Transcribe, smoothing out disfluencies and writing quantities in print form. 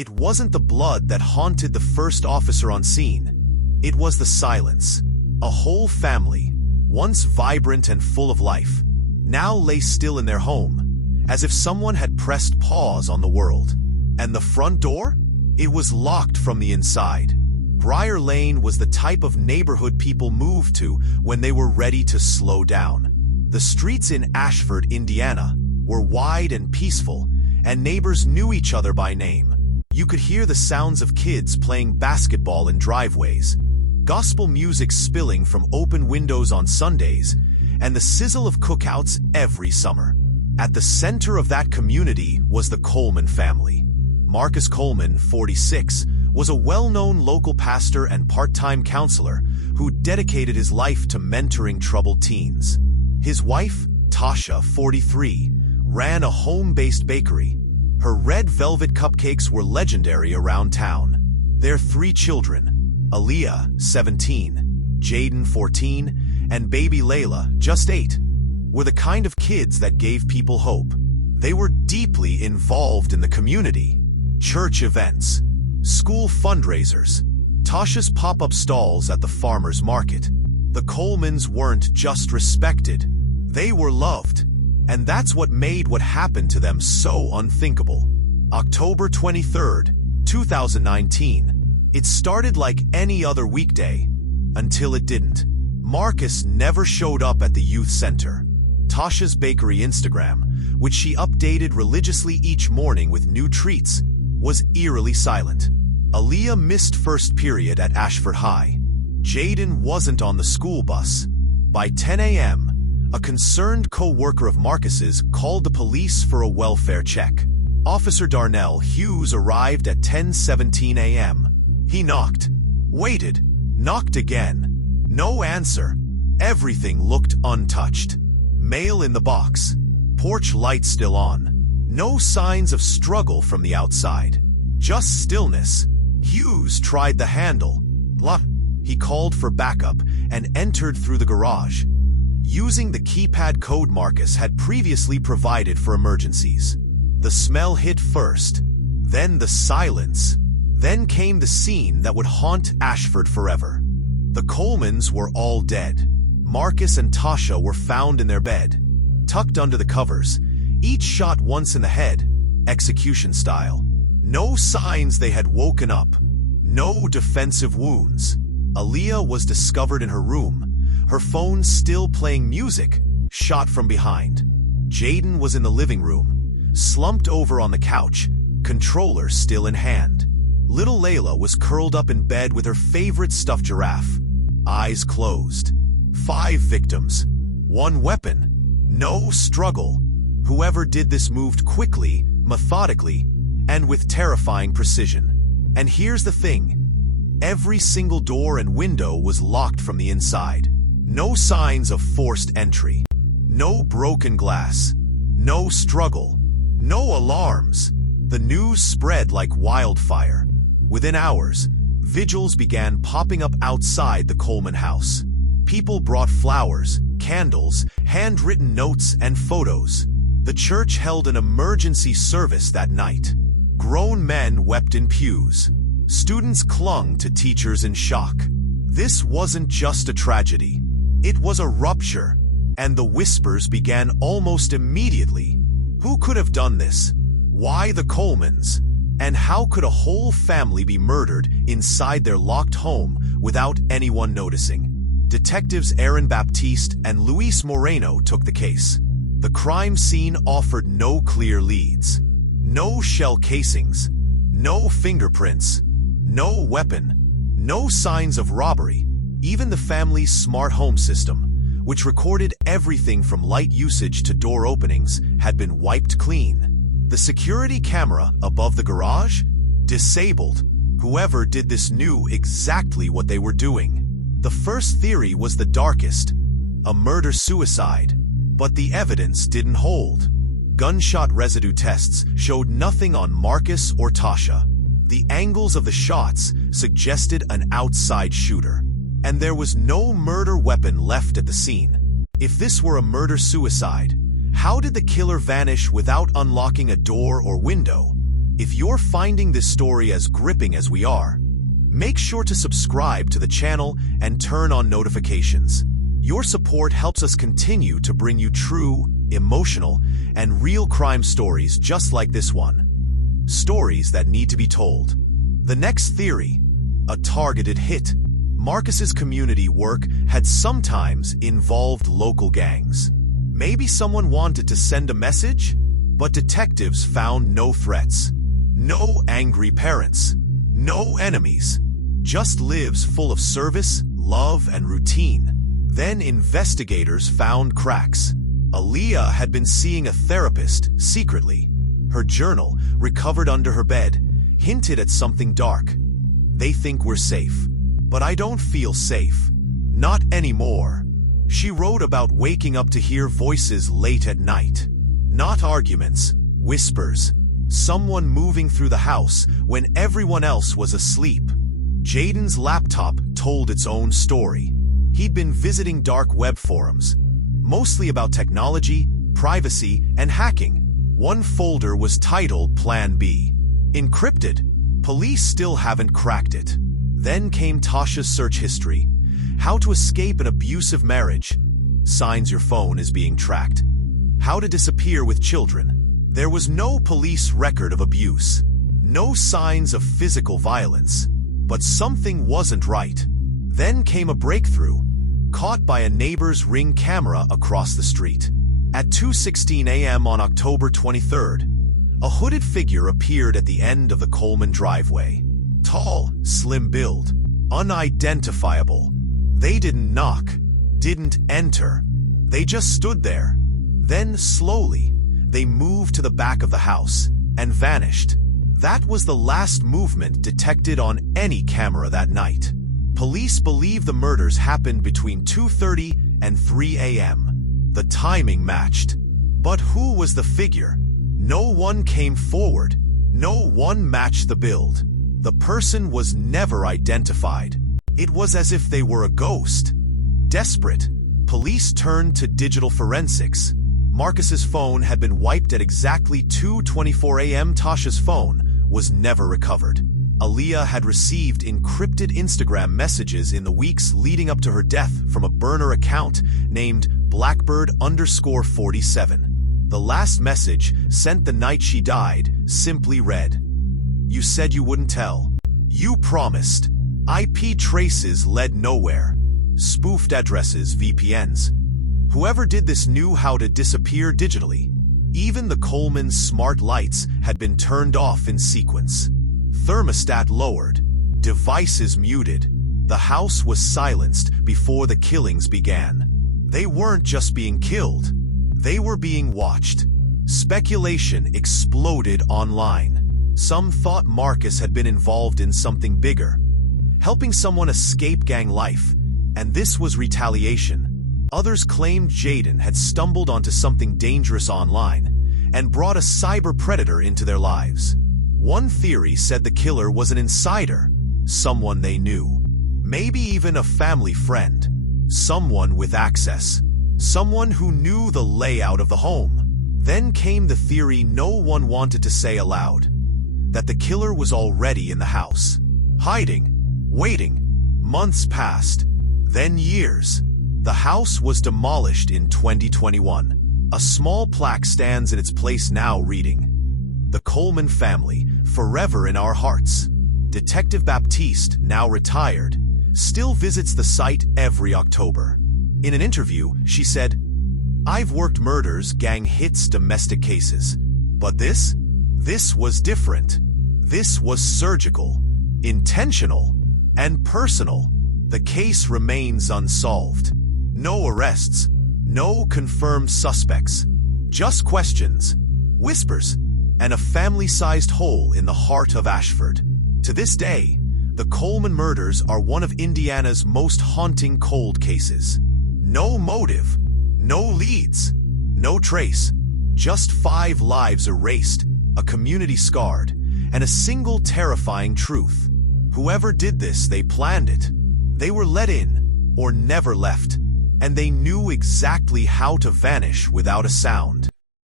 It wasn't the blood that haunted the first officer on scene. It was the silence. A whole family, once vibrant and full of life, now lay still in their home, as if someone had pressed pause on the world. And the front door? It was locked from the inside. Briar Lane was the type of neighborhood people moved to when they were ready to slow down. The streets in Ashford, Indiana, were wide and peaceful, and neighbors knew each other by name. You could hear the sounds of kids playing basketball in driveways, gospel music spilling from open windows on Sundays, and the sizzle of cookouts every summer. At the center of that community was the Coleman family. Marcus Coleman, 46, was a well-known local pastor and part-time counselor who dedicated his life to mentoring troubled teens. His wife, Tasha, 43, ran a home-based bakery. Her red velvet cupcakes were legendary around town. Their 3 children, Aaliyah, 17, Jaden, 14, and baby Layla, just 8, were the kind of kids that gave people hope. They were deeply involved in the community. Church events, school fundraisers, Tasha's pop-up stalls at the farmer's market. The Colemans weren't just respected, they were loved. And that's what made what happened to them so unthinkable. October 23rd, 2019. It started like any other weekday, until it didn't. Marcus never showed up at the youth center. Tasha's bakery Instagram, which she updated religiously each morning with new treats, was eerily silent. Aaliyah missed first period at Ashford High. Jaden wasn't on the school bus. By 10 a.m., a concerned co-worker of Marcus's called the police for a welfare check. Officer Darnell Hughes arrived at 10:17 a.m. He knocked, waited, knocked again. No answer. Everything looked untouched. Mail in the box. Porch light still on. No signs of struggle from the outside. Just stillness. Hughes tried the handle. Blah. He called for backup and entered through the garage, using the keypad code Marcus had previously provided for emergencies. The smell hit first, then the silence. Then came the scene that would haunt Ashford forever. The Colemans were all dead. Marcus and Tasha were found in their bed, tucked under the covers, each shot once in the head, execution style. No signs they had woken up. No defensive wounds. Aaliyah was discovered in her room, her phone still playing music, shot from behind. Jaden was in the living room, slumped over on the couch, controller still in hand. Little Layla was curled up in bed with her favorite stuffed giraffe, eyes closed. 5 victims, 1 weapon, no struggle. Whoever did this moved quickly, methodically, and with terrifying precision. And here's the thing. Every single door and window was locked from the inside. No signs of forced entry. No broken glass. No struggle. No alarms. The news spread like wildfire. Within hours, vigils began popping up outside the Coleman house. People brought flowers, candles, handwritten notes, and photos. The church held an emergency service that night. Grown men wept in pews. Students clung to teachers in shock. This wasn't just a tragedy. It was a rupture, and the whispers began almost immediately. Who could have done this? Why the Colemans? And how could a whole family be murdered inside their locked home without anyone noticing? Detectives Aaron Baptiste and Luis Moreno took the case. The crime scene offered no clear leads. No shell casings. No fingerprints. No weapon. No signs of robbery. Even the family's smart home system, which recorded everything from light usage to door openings, had been wiped clean. The security camera above the garage? Disabled. Whoever did this knew exactly what they were doing. The first theory was the darkest, a murder-suicide, but the evidence didn't hold. Gunshot residue tests showed nothing on Marcus or Tasha. The angles of the shots suggested an outside shooter, and there was no murder weapon left at the scene. If this were a murder-suicide, how did the killer vanish without unlocking a door or window? If you're finding this story as gripping as we are, make sure to subscribe to the channel and turn on notifications. Your support helps us continue to bring you true, emotional, and real crime stories just like this one. Stories that need to be told. The next theory, a targeted hit. Marcus's community work had sometimes involved local gangs. Maybe someone wanted to send a message, but detectives found no threats. No angry parents. No enemies. Just lives full of service, love, and routine. Then investigators found cracks. Aaliyah had been seeing a therapist secretly. Her journal, recovered under her bed, hinted at something dark. They think we're safe. But I don't feel safe. Not anymore. She wrote about waking up to hear voices late at night. Not arguments, whispers. Someone moving through the house when everyone else was asleep. Jaden's laptop told its own story. He'd been visiting dark web forums, mostly about technology, privacy, and hacking. One folder was titled Plan B. Encrypted. Police still haven't cracked it. Then came Tasha's search history. How to escape an abusive marriage. Signs your phone is being tracked. How to disappear with children. There was no police record of abuse. No signs of physical violence. But something wasn't right. Then came a breakthrough. Caught by a neighbor's Ring camera across the street. At 2:16 a.m. on October 23rd, a hooded figure appeared at the end of the Coleman driveway. Tall, slim build, unidentifiable. They didn't knock, didn't enter. They just stood there. Then, slowly, they moved to the back of the house and vanished. That was the last movement detected on any camera that night. Police believe the murders happened between 2:30 and 3 a.m. The timing matched. But who was the figure? No one came forward. No one matched the build. The person was never identified. It was as if they were a ghost. Desperate, police turned to digital forensics. Marcus's phone had been wiped at exactly 2:24 a.m. Tasha's phone was never recovered. Aaliyah had received encrypted Instagram messages in the weeks leading up to her death from a burner account named Blackbird_47. The last message, sent the night she died, simply read, "You said you wouldn't tell. You promised." IP traces led nowhere. Spoofed addresses, VPNs. Whoever did this knew how to disappear digitally. Even the Coleman's smart lights had been turned off in sequence. Thermostat lowered. Devices muted. The house was silenced before the killings began. They weren't just being killed. They were being watched. Speculation exploded online. Some thought Marcus had been involved in something bigger, helping someone escape gang life, and this was retaliation. Others claimed Jaden had stumbled onto something dangerous online and brought a cyber predator into their lives. One theory said the killer was an insider, someone they knew, maybe even a family friend, someone with access, someone who knew the layout of the home. Then came the theory no one wanted to say aloud, that the killer was already in the house, hiding, waiting. Months passed, then years. The house was demolished in 2021. A small plaque stands in its place now reading, "The Coleman family, forever in our hearts." Detective Baptiste, now retired, still visits the site every October. In an interview, she said, "I've worked murders, gang hits, domestic cases. But this was different. This was surgical, intentional, and personal. The case remains unsolved. No arrests, no confirmed suspects. Just questions, whispers, and a family-sized hole in the heart of Ashford." To this day, the Coleman murders are one of Indiana's most haunting cold cases. No motive, no leads, no trace. Just 5 lives erased, a community scarred, and a single terrifying truth. Whoever did this, they planned it. They were let in, or never left, and they knew exactly how to vanish without a sound.